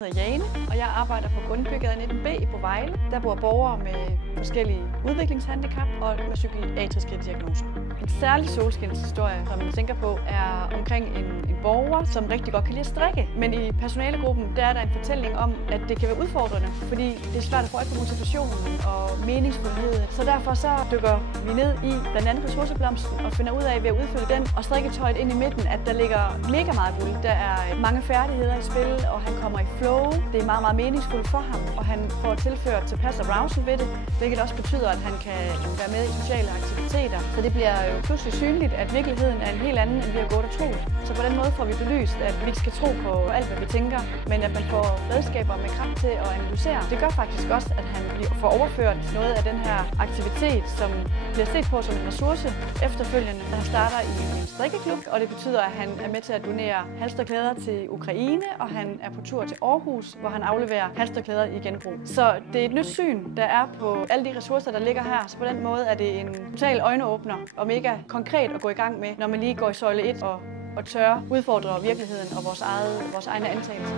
Jeg hedder Jane, og jeg arbejder på Grundtvigade 19B på Vejle. Der bor borgere med forskellige udviklingshandicap og med psykiatriske diagnoser. En særlig solskinshistorie, som man tænker på, er omkring en borger, som rigtig godt kan lide at strikke. Men i personalegruppen der er der en fortælling om, at det kan være udfordrende, fordi det er svært at få øje på motivationen og meningsfuldheden. Så derfor så dykker vi ned i blandt andet ressourceblomsten og finder ud af ved at udfylde den og strikketøjet ind i midten, at der ligger mega meget guld. Der er mange færdigheder i spil, og han kommer i flow. Det er meget, meget meningsfuldt for ham, og han får tilført tilpas arousal ved det, hvilket også betyder, at han kan være med i sociale aktiviteter. Så det bliver jo pludselig synligt, at virkeligheden er en helt anden, end vi har gået og troet. Så på den måde får vi belyst, at vi ikke skal tro på alt, hvad vi tænker, men at man får redskaber med kraft til at analysere. Det gør faktisk også, at han får overført noget af den her aktivitet, som bliver set på som en ressource efterfølgende. Han starter i en strikkeklub, og det betyder, at han er med til at donere halstørklæder til Ukraine, og han er på tur til Aarhus, hvor han afleverer halstørklæder i genbrug. Så det er et nyt syn, der er på alle de ressourcer, der ligger her. Så på den måde er det en total øjenåbner og mega konkret at gå i gang med, når man lige går i søjle 1 og tør udfordre virkeligheden og vores egne antagelser.